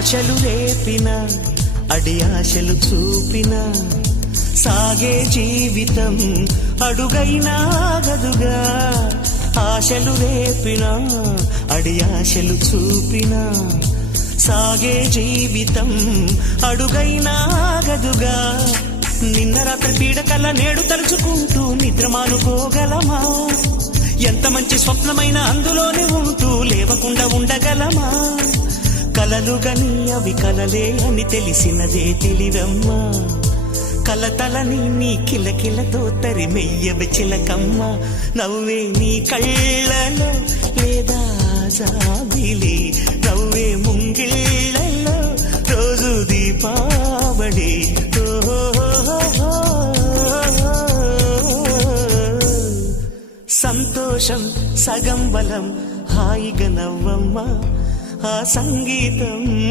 ఆశలు రేపిన అడి ఆశలు చూపిన సాగే జీవితం అడుగైనా ఆగదుగా. ఆశలు రేపిన అడి ఆశలు చూపిన సాగే జీవితం అడుగైనా ఆగదుగా. నిన్న రాత్రి పీడకల నేడు తలుచుకుంటూ నిద్రమానుకోగలమా? ఎంత మంచి స్వప్నమైన అందులోనే ఉంటూ లేవకుండా ఉండగలమా? కలలుగని అవి కలలే అని తెలిసినదే తెలివమ్మా. కలతలని నీ కిలకిలతో తరిమెయ్యవి చిలకమ్మ. నవ్వే నీ కళ్ళలో లేదా జాబిలి, నవ్వే ముంగిళ్ళలో రోజు దీపావళి. సంతోషం సగం బలం, హాయిగా నవ్వమ్మ ఆ సంగీతం